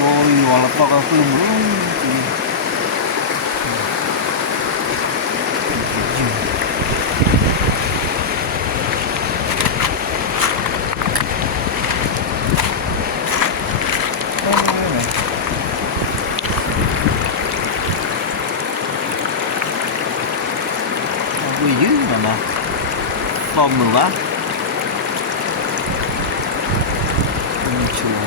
Ôi, gọi là to cả phương luôn. Quỳ dưới nè, con mưa quá. Chùa.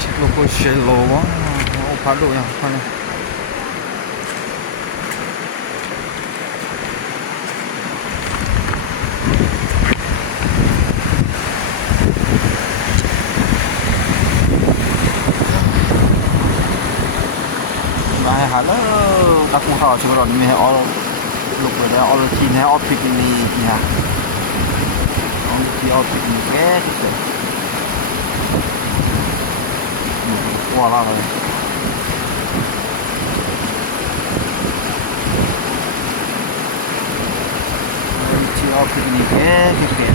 Chiếc logo Shelo quá, nó phá độ nha, phá này. Nah, halo, aku harus orang ni all look pada all kini all pick ni ya. All pick ni kita. Wah lah. All pick ni kita.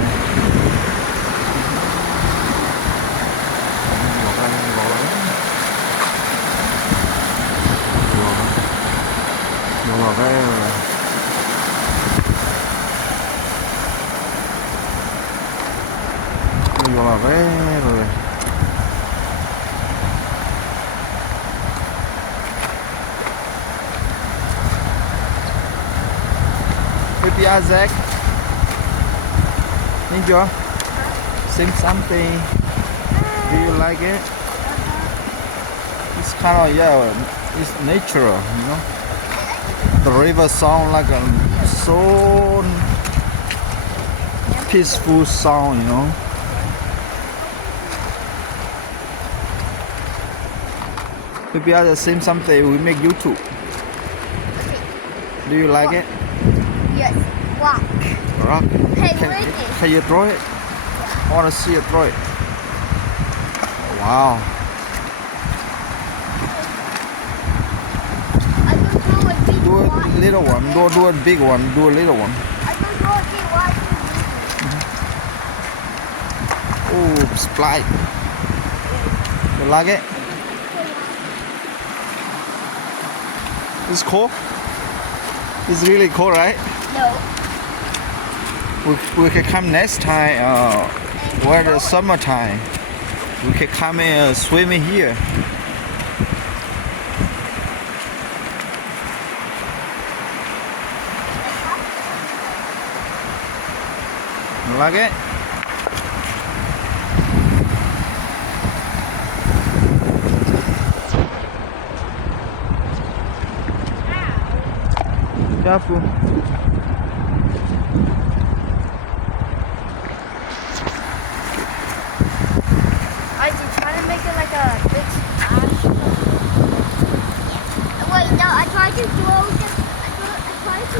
Rồi cái rồi Baby Isaac, need you sing something. Do you like it? It's kind of it's natural, you know. The river sound like a so peaceful sound, you know. Maybe I'll sing something. We make YouTube. Do you like it? Yes. Rock. Rock. Hey, Can you throw it? I want to see you throw it. Wow. Do a little one. Don't do a big one. Do a little one. I don't know if you want Oh, Sprite. You like it? It's cool. It's really cool, right? No. We can come next time. Where the summertime. We can come and swim in here. You like it? Careful. Are you trying to make it like a big splash? Wait, no, I tried to throw it. I tried to